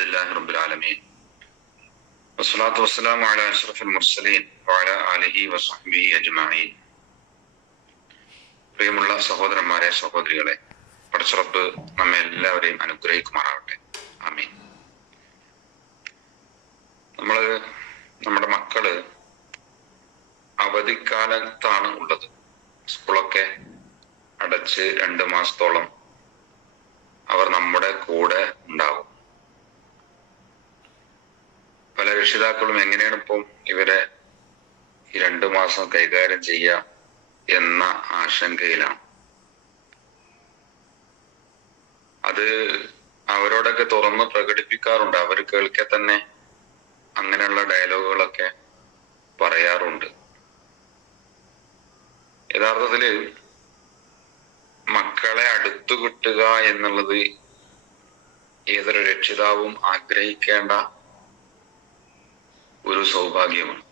لله رب العالمين والصلاة والسلام على أشرف المرسلين وعلى آله وصحبه أجمعين പ്രിയമുള്ള സഹോദരന്മാരെ സഹോദരികളെ പടച്ചുറപ്പ് നമ്മെ എല്ലാവരെയും അനുഗ്രഹിക്കുമാറാവട്ടെ ആമീൻ നമ്മള് നമ്മുടെ മക്കള് അവധിക്കാലത്താണ് ഉള്ളത് സ്കൂളൊക്കെ അടച്ച് രണ്ട് മാസത്തോളം അവർ നമ്മുടെ കൂടെ ഉണ്ടാവും പല രക്ഷിതാക്കളും എങ്ങനെയാണ് ഇപ്പം ഇവരെ ഈ രണ്ടു മാസം കൈകാര്യം ചെയ്യാം എന്ന ആശങ്കയിലാണ്. അത് അവരോടൊക്കെ തുറന്ന് പ്രകടിപ്പിക്കാറുണ്ട്. അവർ കേൾക്കെ തന്നെ അങ്ങനെയുള്ള ഡയലോഗുകളൊക്കെ പറയാറുണ്ട്. യഥാർത്ഥത്തിൽ മക്കളെ അടുത്തു കിട്ടുക എന്നുള്ളത് ഏതൊരു രക്ഷിതാവും ആഗ്രഹിക്കേണ്ട ഒരു സൗഭാഗ്യമാണ്.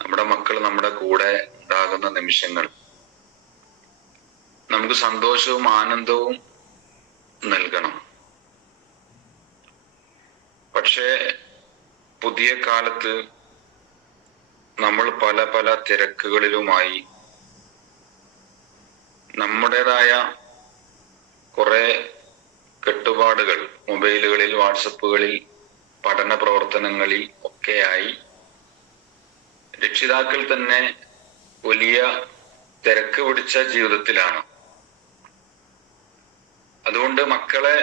നമ്മുടെ മക്കൾ നമ്മുടെ കൂടെ ഉണ്ടാകുന്ന നിമിഷങ്ങൾ നമുക്ക് സന്തോഷവും ആനന്ദവും നൽകണം. പക്ഷേ പുതിയ കാലത്ത് നമ്മൾ പല പല തിരക്കുകളിലുമായി നമ്മുടേതായ കുറെ കെട്ടുപാടുകൾ മൊബൈലുകളിൽ വാട്സപ്പുകളിൽ പഠന പ്രവർത്തനങ്ങളിൽ ഒക്കെയായി. രക്ഷിതാക്കൾ തന്നെ വലിയ തിരക്ക് പിടിച്ച ജീവിതത്തിലാണ്. അതുകൊണ്ട് മക്കളെ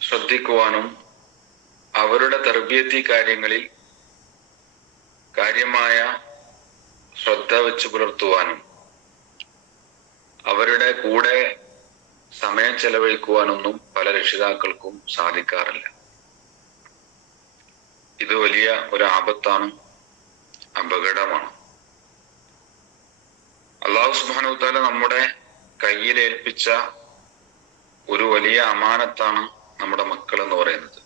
ശ്രദ്ധിക്കുവാനും അവരുടെ തെർബിയത്തി കാര്യങ്ങളിൽ കാര്യമായ ശ്രദ്ധ വെച്ച് പുലർത്തുവാനും അവരുടെ കൂടെ സമയം ചെലവഴിക്കുവാനൊന്നും പല രക്ഷിതാക്കൾക്കും സാധിക്കാറില്ല. ഇത് വലിയ ഒരു ആപത്താണ് അപകടമാണ്. അള്ളാഹു സുബാനുത്താല നമ്മുടെ കയ്യിൽ ഏൽപ്പിച്ച ഒരു വലിയ അമാനത്താണ് നമ്മുടെ മക്കൾ എന്ന് പറയുന്നത്.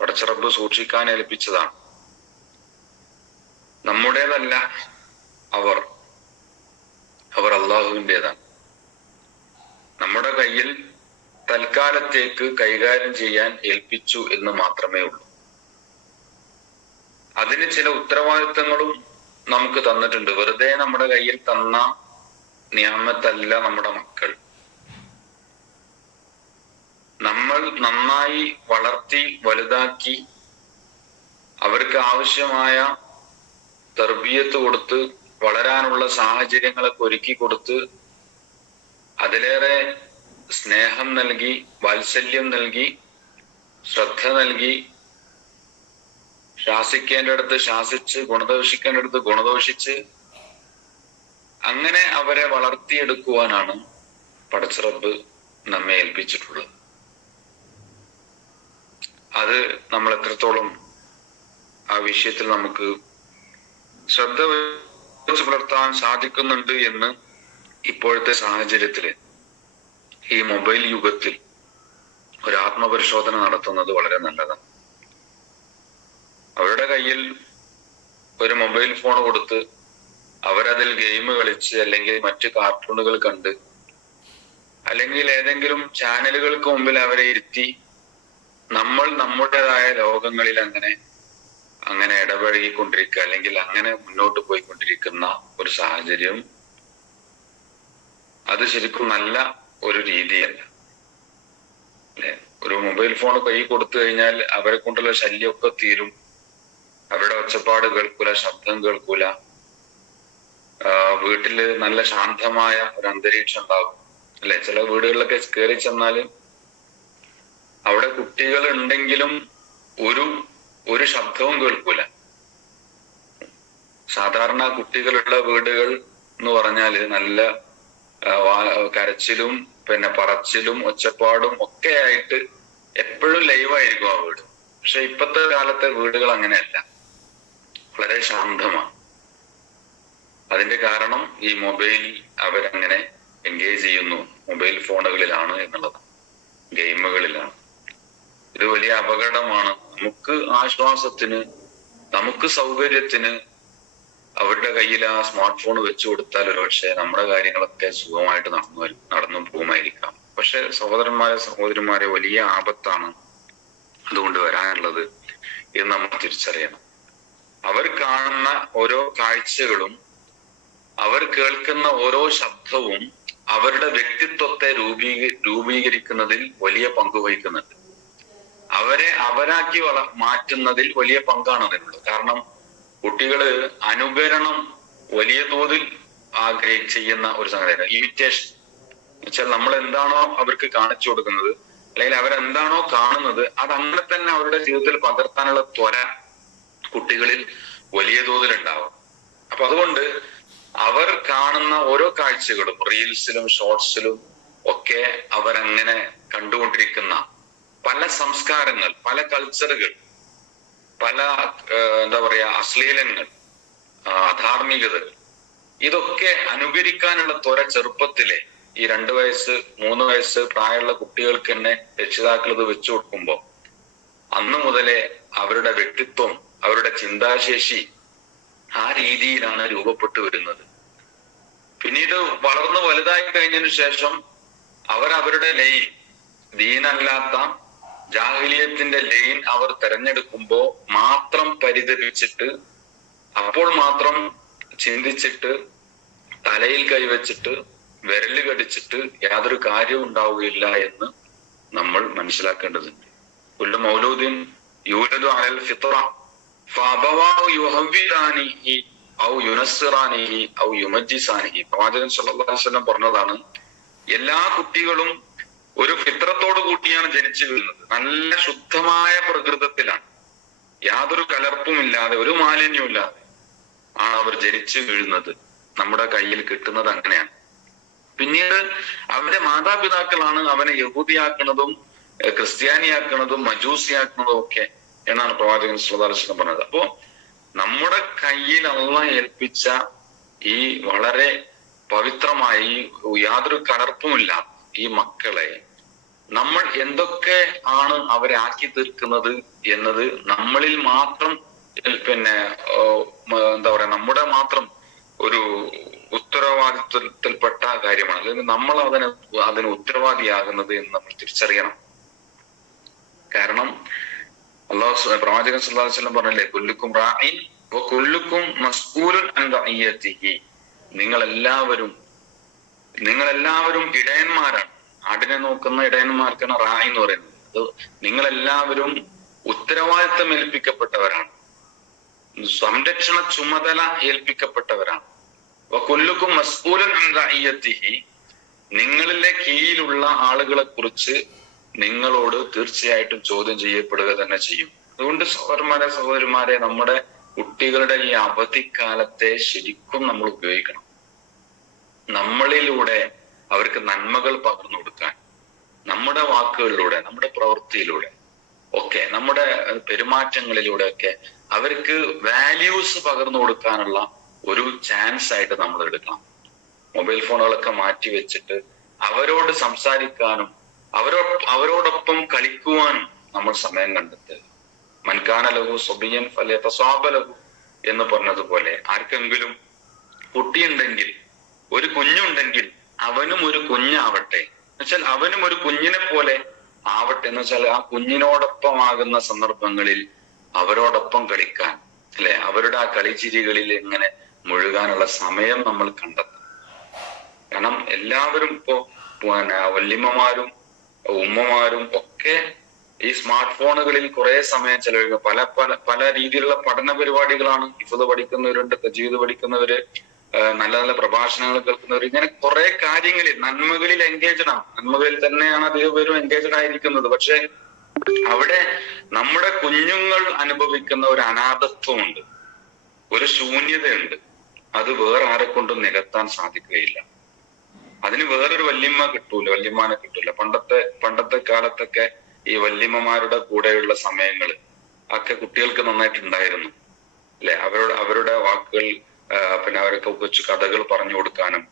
പടച്ചറബ് സൂക്ഷിക്കാൻ ഏൽപ്പിച്ചതാണ്. നമ്മുടേതല്ല അവർ. അവർ അള്ളാഹുവിന്റെതാണ്. നമ്മുടെ കയ്യിൽ തൽക്കാലത്തേക്ക് കൈകാര്യം ചെയ്യാൻ ഏൽപ്പിച്ചു എന്ന് മാത്രമേ ഉള്ളൂ. അതിന് ചില ഉത്തരവാദിത്തങ്ങളും നമുക്ക് തന്നിട്ടുണ്ട്. വെറുതെ നമ്മുടെ കയ്യിൽ തന്ന നിയമത്തല്ല നമ്മുടെ മക്കൾ. നമ്മൾ നന്നായി വളർത്തി വലുതാക്കി അവർക്ക് ആവശ്യമായ തർബീയത്ത് കൊടുത്ത് വളരാനുള്ള സാഹചര്യങ്ങളൊക്കെ ഒരുക്കി കൊടുത്ത് അതിലേറെ സ്നേഹം നൽകി വാത്സല്യം നൽകി ശ്രദ്ധ നൽകി ശാസിക്കേണ്ടടുത്ത് ശാസിച്ച് ഗുണദോഷിക്കേണ്ടടുത്ത് ഗുണദോഷിച്ച് അങ്ങനെ അവരെ വളർത്തിയെടുക്കുവാനാണ് പടച്ചിറപ്പ് നമ്മെ ഏൽപ്പിച്ചിട്ടുള്ളത്. അത് നമ്മൾ എത്രത്തോളം ആ വിഷയത്തിൽ നമുക്ക് ശ്രദ്ധ വെച്ച് പുലർത്താൻ സാധിക്കുന്നുണ്ട് എന്ന് ഇപ്പോഴത്തെ സാഹചര്യത്തിൽ ഈ മൊബൈൽ യുഗത്തിൽ ഒരു ആത്മപരിശോധന നടത്തുന്നത് വളരെ നല്ലതാണ്. അവരുടെ കയ്യിൽ ഒരു മൊബൈൽ ഫോൺ കൊടുത്ത് അവരതിൽ ഗെയിം കളിച്ച് അല്ലെങ്കിൽ മറ്റു കാർട്ടൂണുകൾ കണ്ട് അല്ലെങ്കിൽ ഏതെങ്കിലും ചാനലുകൾക്ക് മുമ്പിൽ അവരെ ഇരുത്തി നമ്മൾ നമ്മുടേതായ ലോകങ്ങളിൽ അങ്ങനെ അങ്ങനെ ഇടപഴകിക്കൊണ്ടിരിക്കുക അല്ലെങ്കിൽ അങ്ങനെ മുന്നോട്ട് പോയിക്കൊണ്ടിരിക്കുന്ന ഒരു സാഹചര്യം അത് ശരിക്കും നല്ല ഒരു രീതിയല്ല. ഒരു മൊബൈൽ ഫോൺ കൈ കൊടുത്തു കഴിഞ്ഞാൽ അവരെ കൊണ്ടുള്ള ശല്യമൊക്കെ തീരും. ഒച്ചപ്പാട് കേൾക്കൂല ശബ്ദം കേൾക്കൂല. വീട്ടിൽ നല്ല ശാന്തമായ ഒരു അന്തരീക്ഷം ഉണ്ടാകും അല്ലെ? ചില വീടുകളിലൊക്കെ കയറി ചെന്നാൽ അവിടെ കുട്ടികൾ ഉണ്ടെങ്കിലും ഒരു ഒരു ശബ്ദവും കേൾക്കൂല. സാധാരണ കുട്ടികളുള്ള വീടുകൾ എന്ന് പറഞ്ഞാൽ നല്ല കരച്ചിലും പിന്നെ പറച്ചിലും ഒച്ചപ്പാടും ഒക്കെ ആയിട്ട് എപ്പോഴും ലൈവായിരിക്കും ആ വീട്. പക്ഷെ ഇപ്പത്തെ കാലത്തെ വീടുകൾ അങ്ങനെയല്ല. വളരെ ശാന്തമാണ് അതിന്റെ കാരണം ഈ മൊബൈൽ അവരങ്ങനെ എൻഗേജ് ചെയ്യുന്നു. മൊബൈൽ ഫോണുകളിലാണ് എന്നുള്ളത്. ഗെയിമുകളിലാണ്. ഇത് വലിയ അപകടമാണ്. നമുക്ക് ആശ്വാസത്തിന് നമുക്ക് സൗകര്യത്തിന് അവരുടെ കയ്യിൽ ആ സ്മാർട്ട് ഫോൺ വെച്ചു കൊടുത്താൽ ഒരുപക്ഷെ നമ്മുടെ കാര്യങ്ങളൊക്കെ സുഖമായിട്ട് നടന്നു നടന്നു പോകുമായിരിക്കാം. പക്ഷെ സഹോദരന്മാരെ സഹോദരിമാരെ വലിയ ആപത്താണ് അതുകൊണ്ട് വരാനുള്ളത് എന്ന് നമ്മൾ തിരിച്ചറിയണം. അവർ കാണുന്ന ഓരോ കാഴ്ചകളും അവർ കേൾക്കുന്ന ഓരോ ശബ്ദവും അവരുടെ വ്യക്തിത്വത്തെ രൂപീക രൂപീകരിക്കുന്നതിൽ വലിയ പങ്ക് വഹിക്കുന്നുണ്ട്. അവരെ അവരാക്കി വള മാറ്റുന്നതിൽ വലിയ പങ്കാണ് അതിനുള്ളത്. കാരണം കുട്ടികൾ അനുകരണം വലിയ തോതിൽ ആഗ്രഹി ചെയ്യുന്ന ഒരു സംഗതിയാണ്. ഇമിറ്റേഷൻ വെച്ചാൽ നമ്മൾ എന്താണോ അവർക്ക് കാണിച്ചു കൊടുക്കുന്നത് അല്ലെങ്കിൽ അവരെന്താണോ കാണുന്നത് അത് അങ്ങനെ തന്നെ അവരുടെ ജീവിതത്തിൽ പകർത്താനുള്ള ത്വര കുട്ടികളിൽ വലിയ തോതിൽ ഉണ്ടാവും അപ്പൊ അതുകൊണ്ട് അവർ കാണുന്ന ഓരോ കാഴ്ചകളും റീൽസിലും ഷോർട്സിലും ഒക്കെ അവരങ്ങനെ കണ്ടുകൊണ്ടിരിക്കുന്ന പല സംസ്കാരങ്ങൾ പല കൾച്ചറുകൾ പല എന്താ പറയാ അശ്ലീലങ്ങൾ അധാർമികത അധാർമികതകൾ ഇതൊക്കെ അനുകരിക്കാനുള്ള ത്വര ചെറുപ്പത്തിലെ ഈ രണ്ട് വയസ്സ് മൂന്ന് വയസ്സ് പ്രായമുള്ള കുട്ടികൾക്ക് തന്നെ രക്ഷിതാക്കൾ ഇത് വെച്ചു കൊടുക്കുമ്പോൾ അന്ന് മുതലേ അവരുടെ വ്യക്തിത്വം അവരുടെ ചിന്താശേഷി ആ രീതിയിലാണ് രൂപപ്പെട്ടു വരുന്നത്. പിന്നീട് വളർന്നു വലുതായി കഴിഞ്ഞതിന് ശേഷം അവരവരുടെ ലൈൻ ദീനല്ലാത്ത ജാഹിലിയത്തിന്റെ ലൈൻ അവർ തെരഞ്ഞെടുക്കുമ്പോ മാത്രം പരിതപിച്ചിട്ട് അപ്പോൾ മാത്രം ചിന്തിച്ചിട്ട് തലയിൽ കൈവച്ചിട്ട് വിരൽ കടിച്ചിട്ട് യാതൊരു കാര്യവും ഉണ്ടാവുകയില്ല എന്ന് നമ്മൾ മനസ്സിലാക്കേണ്ടതുണ്ട്. കുല്ലു മൗലൂദ്ദീൻ യൂലദു അലൽ ഫിത്ര പ്രവാചകൻ വസല്ലം പറഞ്ഞതാണ് എല്ലാ കുട്ടികളും ഒരു ഫിത്രത്തോട് കൂട്ടിയാണ് ജനിച്ചു വീഴുന്നത്. നല്ല ശുദ്ധമായ പ്രകൃതത്തിലാണ്. യാതൊരു കലർപ്പുമില്ലാതെ ഒരു മാലിന്യമില്ലാതെ ആണ് അവർ ജനിച്ചു വീഴുന്നത്. നമ്മുടെ കയ്യിൽ കിട്ടുന്നത് അങ്ങനെയാണ്. പിന്നീട് അവരുടെ മാതാപിതാക്കളാണ് അവനെ യഹൂദിയാക്കുന്നതും ക്രിസ്ത്യാനിയാക്കുന്നതും മജൂസിയാക്കുന്നതും ഒക്കെ എന്നാണ് പ്രവാചകൻ സുലതാലക്ഷം പറഞ്ഞത്. അപ്പോ നമ്മുടെ കയ്യിൽ അള്ള ഏൽപ്പിച്ച ഈ വളരെ പവിത്രമായി യാതൊരു കലർപ്പുമില്ല ഈ മക്കളെ. നമ്മൾ എന്തൊക്കെ ആണ് അവരെ ആക്കി തീർക്കുന്നത് എന്നത് നമ്മളിൽ മാത്രം പിന്നെ എന്താ പറയാ നമ്മുടെ മാത്രം ഒരു ഉത്തരവാദിത്വത്തിൽപ്പെട്ട കാര്യമാണ്. അല്ലെങ്കിൽ നമ്മൾ അതിന് അതിന് ഉത്തരവാദിയാകുന്നത് എന്ന് നമ്മൾ തിരിച്ചറിയണം. കാരണം അള്ളാഹു പ്രവാചകൻ സല്ലല്ലാഹു പറഞ്ഞല്ലേ കൊല്ലുക്കും റായിൻ കൊല്ലുക്കും മസ്കൂലുൻ അൻ നിങ്ങളെല്ലാവരും നിങ്ങൾ എല്ലാവരും നിങ്ങൾ എല്ലാവരും ഇടയന്മാരാണ്. ആടിനെ നോക്കുന്ന ഇടയന്മാർക്കാണ് റായി എന്ന് പറയുന്നത്. അത് നിങ്ങൾ എല്ലാവരും ഉത്തരവാദിത്തം ഏൽപ്പിക്കപ്പെട്ടവരാണ് സംരക്ഷണ ചുമതല ഏൽപ്പിക്കപ്പെട്ടവരാണ്. കൊല്ലുക്കും മസ്കൂലൻ അൻ റഅയ്യത്തിഹി നിങ്ങളിലെ കീഴിലുള്ള ആളുകളെ കുറിച്ച് നിങ്ങളോട് തീർച്ചയായിട്ടും ചോദ്യം ചെയ്യപ്പെടുക തന്നെ ചെയ്യും. അതുകൊണ്ട് സഹോദരന്മാരെ സഹോദരിമാരെ നമ്മുടെ കുട്ടികളുടെ ഈ അവധിക്കാലത്തെ ശരിക്കും നമ്മൾ ഉപയോഗിക്കണം. നമ്മളിലൂടെ അവർക്ക് നന്മകൾ പകർന്നു കൊടുക്കാൻ നമ്മുടെ വാക്കുകളിലൂടെ നമ്മുടെ പ്രവൃത്തിയിലൂടെ ഒക്കെ നമ്മുടെ പെരുമാറ്റങ്ങളിലൂടെ ഒക്കെ അവർക്ക് വാല്യൂസ് പകർന്നു കൊടുക്കാനുള്ള ഒരു ചാൻസ് ആയിട്ട് നമ്മൾ എടുക്കണം. മൊബൈൽ ഫോണുകളൊക്കെ മാറ്റി വെച്ചിട്ട് അവരോട് സംസാരിക്കാനും അവരോ അവരോടൊപ്പം കളിക്കുവാനും നമ്മൾ സമയം കണ്ടെത്തുക മൻകാന ലഘു സ്വബിയൻ ഫലയത്ത സ്വാബലഘു എന്ന് പറഞ്ഞതുപോലെ ആർക്കെങ്കിലും കുട്ടിയുണ്ടെങ്കിൽ ഒരു കുഞ്ഞുണ്ടെങ്കിൽ അവനും ഒരു കുഞ്ഞാവട്ടെ. എന്നുവെച്ചാൽ അവനും ഒരു കുഞ്ഞിനെ പോലെ ആവട്ടെ. എന്ന് വെച്ചാൽ ആ കുഞ്ഞിനോടൊപ്പം ആകുന്ന സന്ദർഭങ്ങളിൽ അവരോടൊപ്പം കളിക്കാൻ അല്ലെ? അവരുടെ ആ കളിച്ചിരികളിൽ എങ്ങനെ മുഴുകാനുള്ള സമയം നമ്മൾ കണ്ടെത്തണം. കാരണം എല്ലാവരും ഇപ്പോ വല്യമ്മമാരും ഉമ്മമാരും ഒക്കെ ഈ സ്മാർട്ട് ഫോണുകളിൽ കുറെ സമയം ചെലവഴിക്കുക പല പല പല രീതിയിലുള്ള പഠന പരിപാടികളാണ് ഇഫത് പഠിക്കുന്നവരുണ്ട് തജീദ് പഠിക്കുന്നവര് നല്ല നല്ല പ്രഭാഷണങ്ങൾ കേൾക്കുന്നവർ ഇങ്ങനെ കുറെ കാര്യങ്ങളിൽ നന്മകളിൽ എൻഗേജഡ് ആണ്. നന്മകളിൽ തന്നെയാണ് അധികം പേരും എൻഗേജഡ് ആയിരിക്കുന്നത്. പക്ഷെ അവിടെ നമ്മുടെ കുഞ്ഞുങ്ങൾ അനുഭവിക്കുന്ന ഒരു അനാഥത്വമുണ്ട്. ഒരു ശൂന്യതയുണ്ട്. അത് വേറെ ആരെ കൊണ്ടും നികത്താൻ സാധിക്കുകയില്ല. അതിന് വേറൊരു വല്യമ്മ കിട്ടൂല വല്യമ്മാനെ കിട്ടൂല. പണ്ടത്തെ പണ്ടത്തെ കാലത്തൊക്കെ ഈ വല്യമ്മമാരുടെ കൂടെയുള്ള സമയങ്ങൾ ഒക്കെ കുട്ടികൾക്ക് നന്നായിട്ട് ഉണ്ടായിരുന്നു അല്ലെ? അവരുടെ അവരുടെ വാക്കുകൾ പിന്നെ അവരൊക്കെ കൊച്ചു കഥകൾ പറഞ്ഞു കൊടുക്കാനും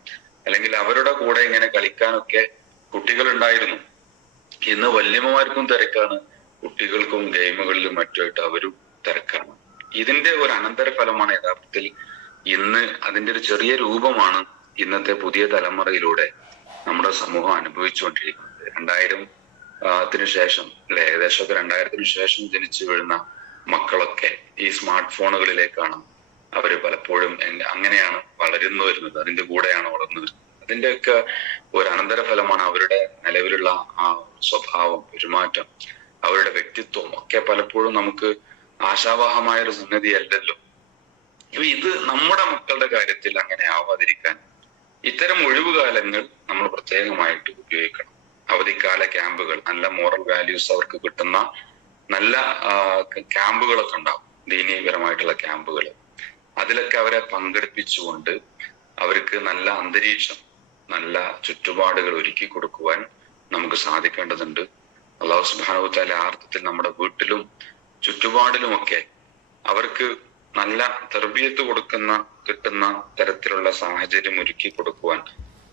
അല്ലെങ്കിൽ അവരുടെ കൂടെ ഇങ്ങനെ കളിക്കാനൊക്കെ കുട്ടികൾ ഉണ്ടായിരുന്നു ഇന്ന് വല്യമ്മമാർക്കും തിരക്കാണ് കുട്ടികൾക്കും ഗെയിമുകളിലും മറ്റുമായിട്ട് അവരും തിരക്കാണ്. ഇതിന്റെ ഒരു അനന്തരഫലമാണ് യഥാർത്ഥത്തിൽ ഇന്ന് അതിന്റെ ഒരു ചെറിയ രൂപമാണ് ഇന്നത്തെ പുതിയ തലമുറയിലൂടെ നമ്മുടെ സമൂഹം അനുഭവിച്ചുകൊണ്ടിരിക്കുന്നത്. രണ്ടായിരം ത്തിന് ശേഷം അല്ലെ? ഏകദേശം രണ്ടായിരത്തിന് ശേഷം ജനിച്ചു വീഴുന്ന മക്കളൊക്കെ ഈ സ്മാർട്ട് ഫോണുകളിലേക്കാണ് അവർ പലപ്പോഴും അങ്ങനെയാണ് വളരുന്നു വരുന്നത്. അതിന്റെ കൂടെയാണ് വളർന്നു വരുന്നത്. അതിന്റെയൊക്കെ ഒരു അനന്തരഫലമാണ് അവരുടെ നിലവിലുള്ള ആ സ്വഭാവം പെരുമാറ്റം. അവരുടെ വ്യക്തിത്വം ഒക്കെ പലപ്പോഴും നമുക്ക് ആശാവഹമായ ഒരു സംഗതി അല്ലല്ലോ ഇത് നമ്മുടെ മക്കളുടെ കാര്യത്തിൽ അങ്ങനെ ആവാതിരിക്കാൻ ഇത്തരം ഒഴിവുകാലങ്ങൾ നമ്മൾ പ്രത്യേകമായിട്ട് ഉപയോഗിക്കണം. അവധിക്കാല ക്യാമ്പുകൾ നല്ല മോറൽ വാല്യൂസ് അവർക്ക് കിട്ടുന്ന നല്ല ക്യാമ്പുകളൊക്കെ ഉണ്ടാവും. ദീനീയപരമായിട്ടുള്ള ക്യാമ്പുകൾ. അതിലൊക്കെ അവരെ പങ്കെടുപ്പിച്ചുകൊണ്ട് അവർക്ക് നല്ല അന്തരീക്ഷം നല്ല ചുറ്റുപാടുകൾ ഒരുക്കി കൊടുക്കുവാൻ നമുക്ക് സാധിക്കേണ്ടതുണ്ട്. അള്ളാഹു സുബാനുത്താല ആർത്ഥത്തിൽ നമ്മുടെ വീട്ടിലും ചുറ്റുപാടിലുമൊക്കെ അവർക്ക് നല്ല തെർബിയത്ത് കൊടുക്കുന്ന കിട്ടുന്ന തരത്തിലുള്ള സാഹചര്യം ഒരുക്കി കൊടുക്കുവാൻ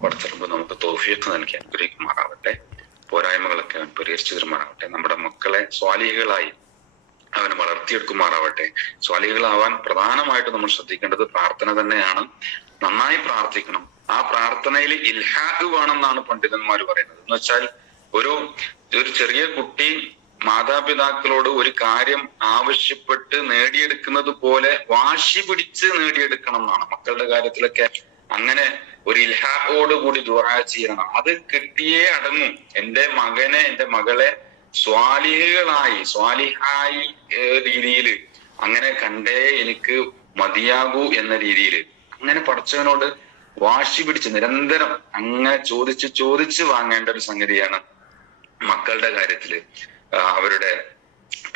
പഠിച്ചിട്ടുമ്പോൾ നമുക്ക് തോഫിയൊക്കെ നൽകി അനുഗ്രഹിക്കുമാറാവട്ടെ. പോരായ്മകളൊക്കെ അവൻ പരിഹരിച്ചു തരുമാറാവട്ടെ നമ്മുടെ മക്കളെ സ്വാലിഹികളായി അവൻ വളർത്തിയെടുക്കുമാറാവട്ടെ. സ്വാലിഹികളാവാൻ പ്രധാനമായിട്ട് നമ്മൾ ശ്രദ്ധിക്കേണ്ടത് പ്രാർത്ഥന തന്നെയാണ്. നന്നായി പ്രാർത്ഥിക്കണം. ആ പ്രാർത്ഥനയിൽ ഇൽഹാഗ് വേണമെന്നാണ് പണ്ഡിതന്മാർ പറയുന്നത്. എന്ന് വെച്ചാൽ ഒരു ഒരു ചെറിയ കുട്ടി മാതാപിതാക്കളോട് ഒരു കാര്യം ആവശ്യപ്പെട്ട് നേടിയെടുക്കുന്നത് പോലെ വാശി പിടിച്ച് നേടിയെടുക്കണം എന്നാണ് മക്കളുടെ കാര്യത്തിലൊക്കെ അങ്ങനെ ഒരു ഇൽഹായോട് കൂടി ദുആ ചെയ്യണം. അത് കിട്ടിയേ അടങ്ങും. എന്റെ മകനെ എന്റെ മകളെ സ്വാലിഹകളായി സ്വാലിഹായി രീതിയിൽ അങ്ങനെ കണ്ടേ എനിക്ക് മതിയാകൂ എന്ന രീതിയിൽ അങ്ങനെ പഠിച്ചവനോട് വാശി പിടിച്ച് നിരന്തരം അങ്ങനെ ചോദിച്ച് ചോദിച്ച് വാങ്ങേണ്ട ഒരു സംഗതിയാണ് മക്കളുടെ കാര്യത്തിൽ. അവരുടെ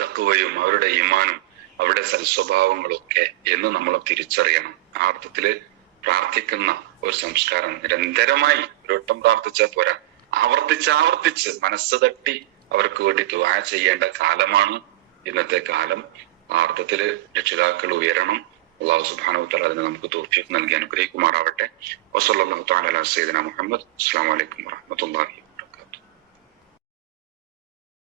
തത്വയും അവരുടെ ഈമാനും അവരുടെ സൽസ്വഭാവങ്ങളും ഒക്കെ എന്ന് നമ്മൾ തിരിച്ചറിയണം. ആ അർത്ഥത്തിൽ പ്രാർത്ഥിക്കുന്ന ഒരു സംസ്കാരം നിരന്തരമായി ഒരു വട്ടം പ്രാർത്ഥിച്ചാൽ പോരാ. ആവർത്തിച്ച് ആവർത്തിച്ച് മനസ്സ് തട്ടി അവർക്ക് വേണ്ടി ദുവാ ചെയ്യേണ്ട കാലമാണ് ഇന്നത്തെ കാലം. ആ അർത്ഥത്തിൽ രക്ഷിതാക്കൾ ഉയരണം. അള്ളാഹു വതആല അതിന് നമുക്ക് തോഫീഖ് നൽകി അനുഗ്രഹിക്കുമാറാവട്ടെ. അലാ സയ്യിദിന മുഹമ്മദ്. അസ്സാം അലൈക്കും വറഹ്മത്തുള്ളാഹി